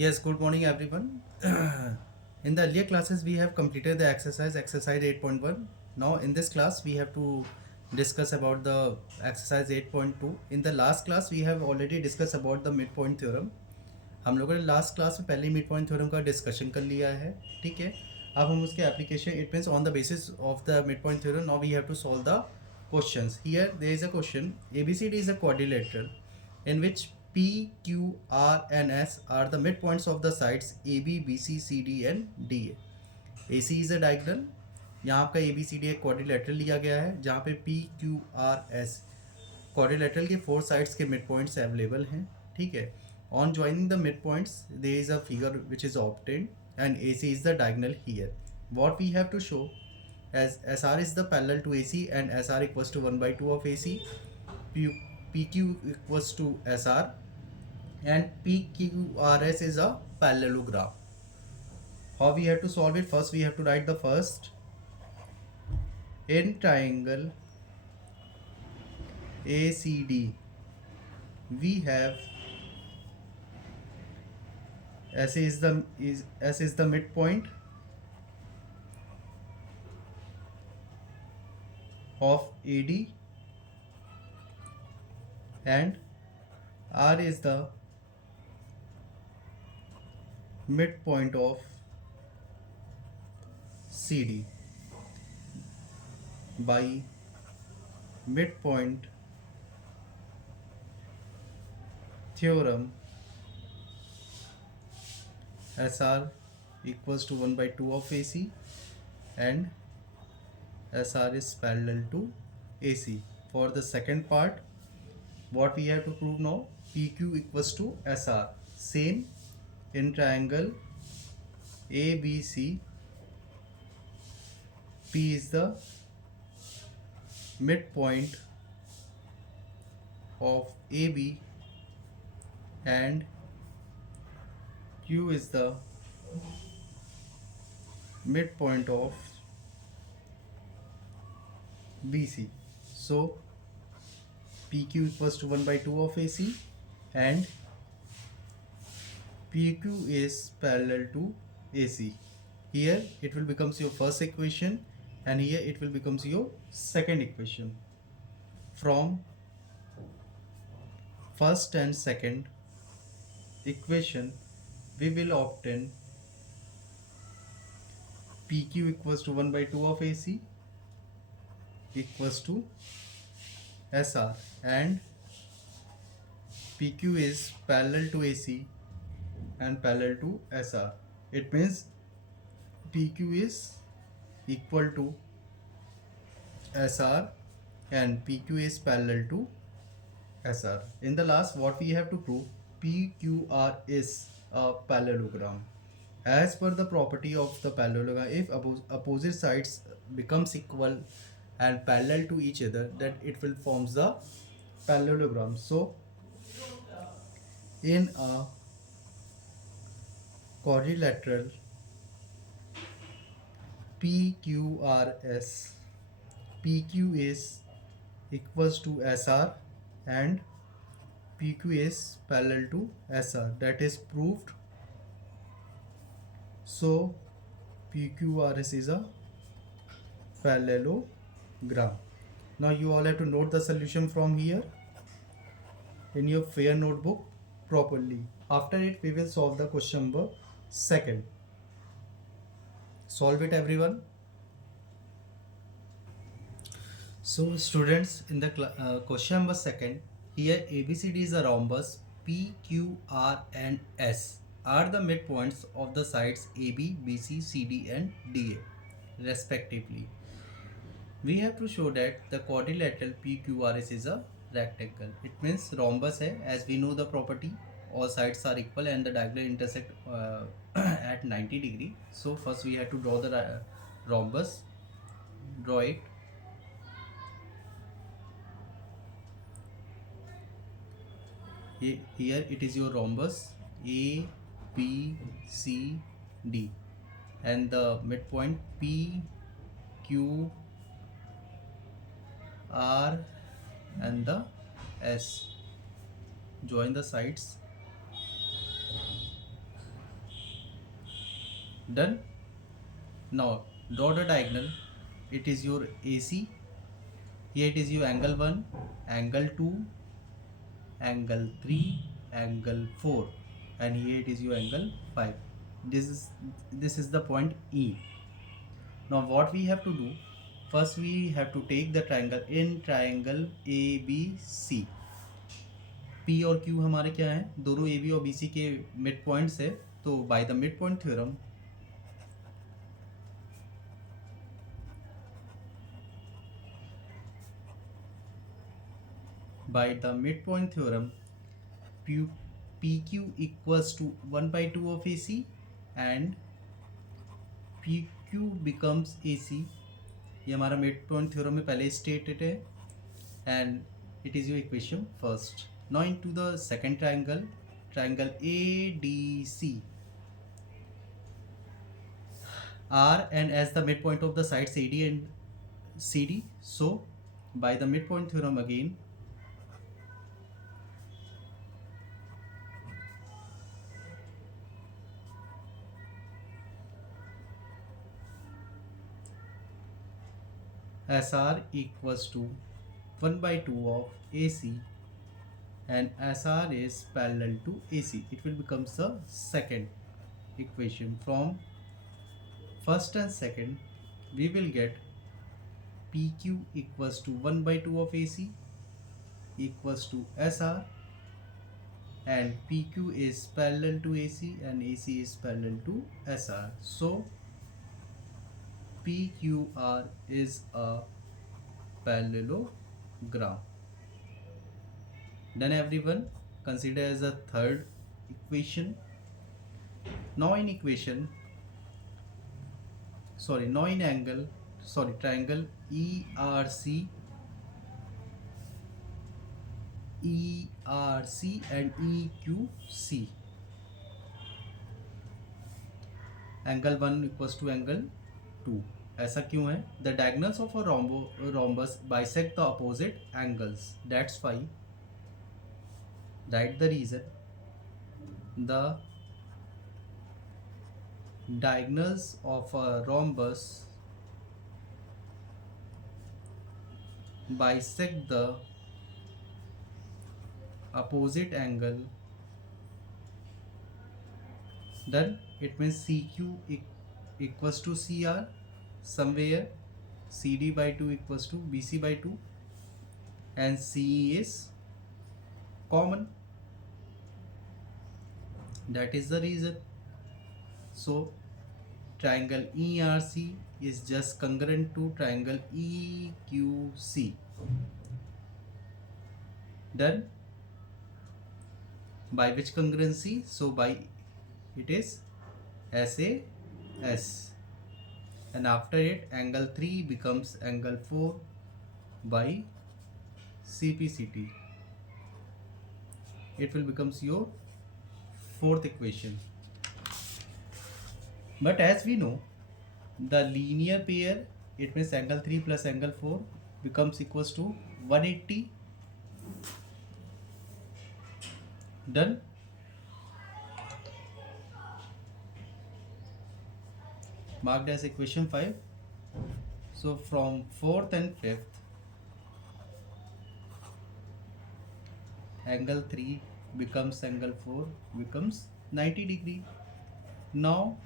Yes, good morning everyone. In the earlier classes we have completed the exercise 8.1. Now in this class we have to discuss about the exercise 8.2. In the last class we have already discussed about the midpoint theorem. हम लोगों ने last class में पहले ही mid point theorem का discussion कर लिया है, ठीक है। अब हम उसके application, it means on the basis of the mid point theorem now we have to solve the questions. Here there is a question, ABCD is a quadrilateral in which P, Q, R and S are the midpoints of the sides AB, BC, CD and DA. AC is a diagonal। यहाँ आपका ABCD एक quadrilateral लिया गया है जहाँ पे P, Q, R, S quadrilateral के 4 sides के मिड पॉइंट्स अवेलेबल हैं, ठीक है। On joining the mid points there is a figure which is obtained and AC is the diagonal here. What we have to show, as SR is the parallel to AC and SR equals to 1 by 2 of AC, PQ equals to SR and PQRS is a parallelogram. How we have to solve it? First we have to write the first. In triangle ACD we have S is the midpoint of AD and R is the midpoint of CD. By midpoint theorem, SR equals to 1 by 2 of AC and SR is parallel to AC. For the second part, what we have to prove now, PQ equals to SR. Same in triangle ABC, P is the midpoint of AB and Q is the midpoint of BC. So PQ equals to 1 by 2 of AC and PQ is parallel to AC. Here it will becomes your first equation and here it will becomes your second equation. From first and second equation we will obtain PQ equals to 1 by 2 of AC equals to SR and PQ is parallel to AC and parallel to SR. It means PQ is equal to SR and PQ is parallel to SR. In the last, what we have to prove, PQR is a parallelogram. As per the property of the parallelogram, if opposite sides becomes equal and parallel to each other, then it will forms the parallelogram. So in a quadrilateral PQRS, PQ is equals to SR and PQ is parallel to SR. That is proved. So PQRS is a parallelogram. Now you all have to note the solution from here in your fair notebook properly. After it we will solve the question number second. Solve it everyone. So students, in the question number second, here ABCD is a rhombus, P, Q, R and S are the midpoints of the sides AB, BC, CD and DA respectively. We have to show that the quadrilateral PQRS is a rectangle. It means rhombus hai, as we know the property, all sides are equal and the diagonal intersect at 90 degree. So first we have to draw the rhombus. Draw it. Here it is your rhombus A, B, C, D and the midpoint P, Q, R and the S. Join the sides. Done. Now draw the diagonal. It is your AC. Here it is your angle 1, angle 2, angle 3, angle 4, and here it is your angle 5. This is the point E. Now what we have to do, first we have to take the triangle in triangle ABC. P और Q हमारे क्या हैं, दोनों AB और BC के mid points है, तो by the mid point theorem PQ equals to 1 by 2 of AC and PQ becomes AC. ये हमारा मिड पॉइंट थ्योरम में पहले स्टेटेड है, and it is your equation first. Now into the second triangle, triangle ADC. R and as the midpoint of the sides AD and CD. So by the midpoint theorem again, SR equals to 1 by 2 of AC, and SR is parallel to AC. It will become the second equation. From first and second, we will get PQ equals to 1 by 2 of AC equals to SR, and PQ is parallel to AC and AC is parallel to SR. So PQR is a parallelogram. Done everyone. Consider as a third equation. Now in triangle ERC and EQC. Angle 1 equals to angle 2. ऐसा क्यों है? The diagonals of a rhombus bisect the opposite angles. That's why. Write the reason. The diagonals of a rhombus bisect the opposite angle. Then it means CQ equals to CR. Somewhere CD by 2 equals to BC by 2, and CE is common. That is the reason. So triangle ERC is just congruent to triangle EQC. Done. By which congruency? So by it is SAS, and after it angle 3 becomes angle 4 by CPCT. It will becomes your fourth equation. But as we know, the linear pair, it means angle 3 plus angle 4 becomes equals to 180. Done. Marked as equation 5. So from 4th and 5th, angle 3 becomes angle 4 becomes 90 degree. Now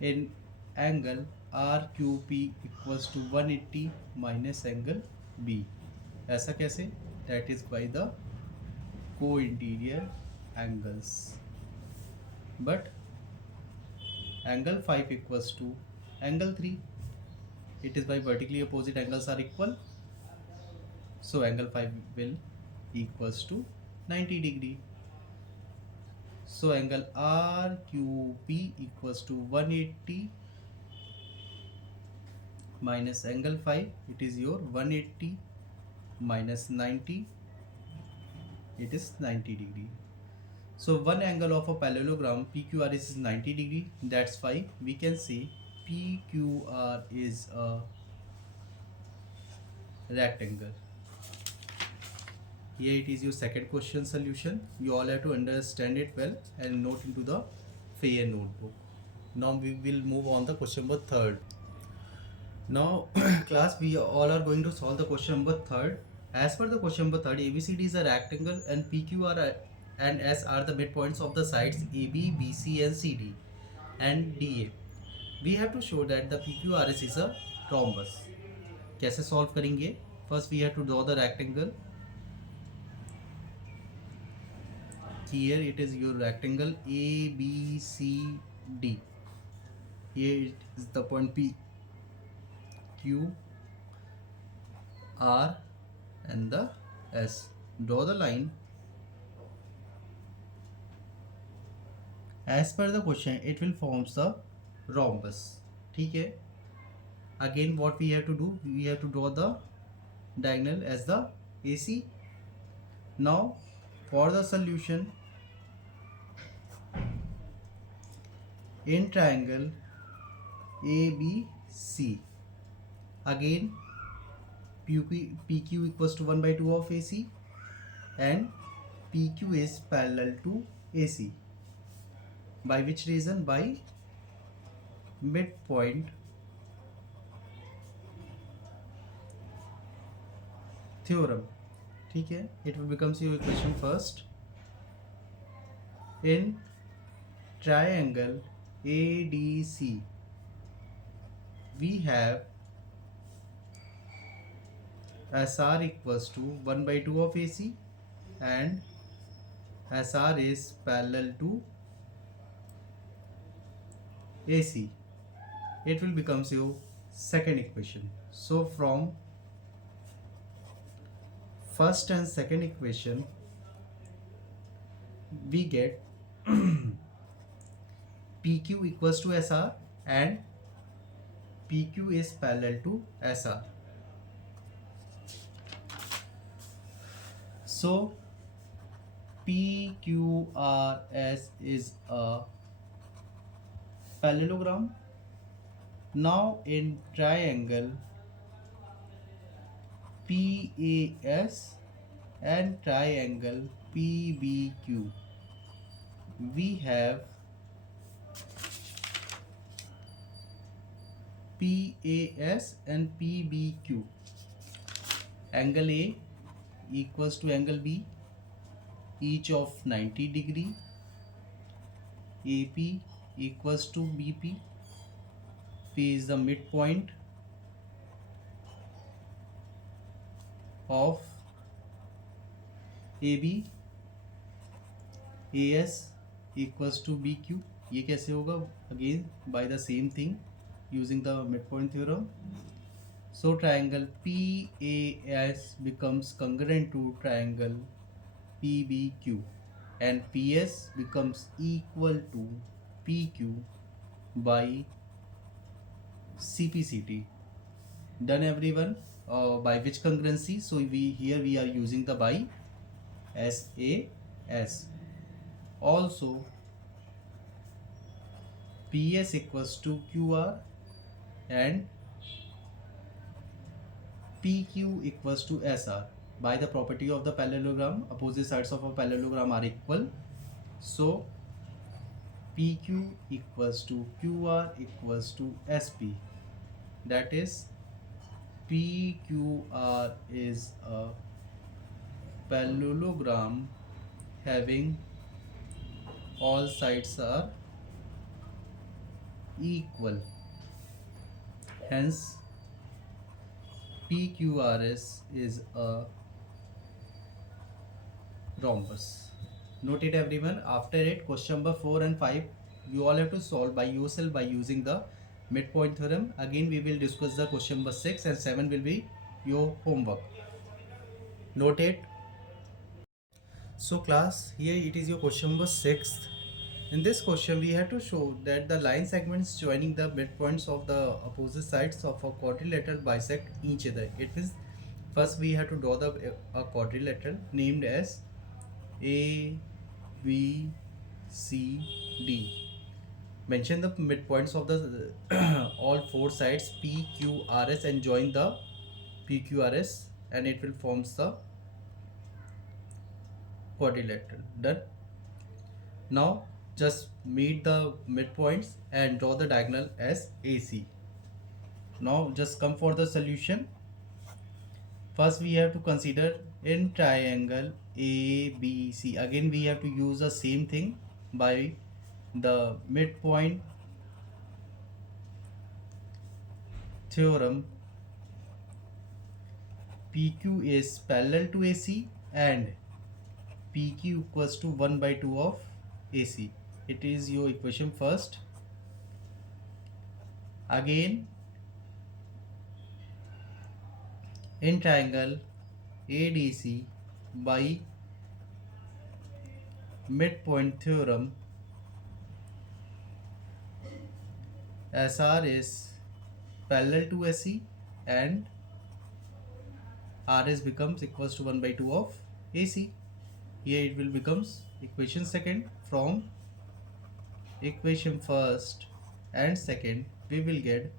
in angle RQP equals to 180 minus angle B. ऐसा कैसे? That is by the co-interior angles. But angle 5 equals to angle 3. It is by vertically opposite angles are equal. So angle 5 will equals to 90 degree. So angle RQP equals to 180 minus angle 5. It is your 180 minus 90. It is 90 degree. So one angle of a parallelogram PQR is 90 degree. That's why we can say PQR is a rectangle. Here it is your second question solution. You all have to understand it well and note into the fair notebook. Now we will move on the question number third. Now class, we all are going to solve the question number third. As per the question number third, ABCD is a rectangle and PQR and S are the midpoints of the sides AB, BC and CD and DA. We have to show that the PQRS is a rhombus. कैसे solve करेंगे? First we have to draw the rectangle. Here it is your rectangle ABCD. Here is the point P, Q, R and the S. Draw the line. As per the question, it will forms the rhombus. ठीक है. Again, what we have to do? We have to draw the diagonal as the AC. Now, for the solution, in triangle ABC, again PQ equals to 1 by 2 of AC and PQ is parallel to AC. By which reason? By midpoint theorem. ठीक है. It will becomes your equation first. In triangle ADC, we have SR equals to 1 by 2 of AC and SR is parallel to AC. It will becomes your second equation. So from first and second equation, we get PQ equals to SR and PQ is parallel to SR. So PQRS is a parallelogram. Now in triangle PAS and triangle PBQ, we have PAS and PBQ. Angle A equals to angle B, each of 90 degree. AP equals to BP. P is the midpoint of AB. AS equals to BQ. ये कैसे होगा? Again by the same thing, using the midpoint theorem. So triangle PAS becomes congruent to triangle PBQ and PS becomes equal to PQ by CPCT. Done everyone? By which congruency? So we are using the by SAS. Also PS equals to QR and PQ equals to SR. By the property of the parallelogram, opposite sides of a parallelogram are equal. So PQ equals to QR equals to SP. That is PQR is a parallelogram having all sides are equal. Hence PQRS is a rhombus. Note it everyone. After it, question number 4 and 5 you all have to solve by yourself by using the midpoint theorem. Again we will discuss the question number 6 and 7 will be your homework. Note it. So class, here it is your question number 6. In this question we have to show that the line segments joining the midpoints of the opposite sides of a quadrilateral bisect each other. It means first we have to draw a quadrilateral named as A, B, C, D. Mention the midpoints of the all four sides P, Q, R, S and join the PQRS and it will forms the quadrilateral. Done. Now just meet the midpoints and draw the diagonal as AC. Now just come for the solution. First we have to consider in triangle ABC. Again we have to use the same thing by the midpoint theorem. PQ is parallel to AC and PQ equals to 1 by 2 of AC. It is your equation first. Again in triangle ADC by midpoint theorem, SR is parallel to AC and RS becomes equals to 1 by 2 of AC. Here it will becomes equation second. From equation first and second we will get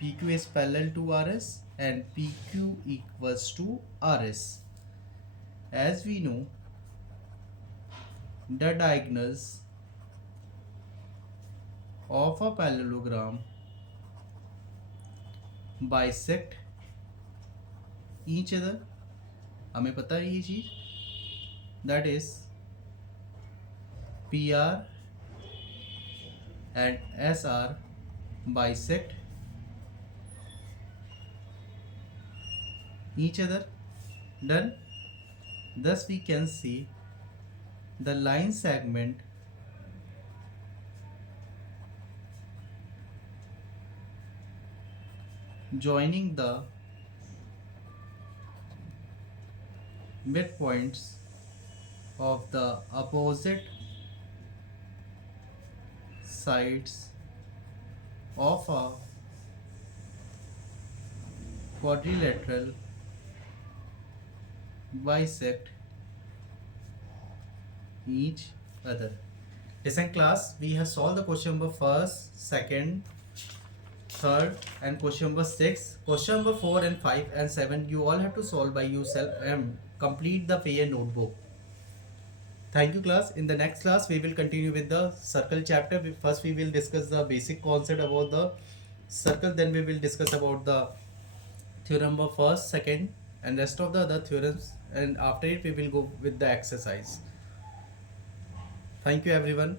PQ is parallel to RS and PQ equals to RS. As we know, the diagonals of a parallelogram bisect each other. हमें पता है ये चीज, that is PR and SR bisect each other. Done. Thus we can see the line segment joining the midpoints of the opposite sides of a quadrilateral bisect each other. Listen class, we have solved the question number first, second, third and question number 6. Question number 4 and 5 and 7 you all have to solve by yourself and complete the fair notebook. Thank you class. In the next class we will continue with the circle chapter. First we will discuss the basic concept about the circle, then we will discuss about the theorem of first, second and rest of the other theorems, and after it we will go with the exercise. Thank you everyone.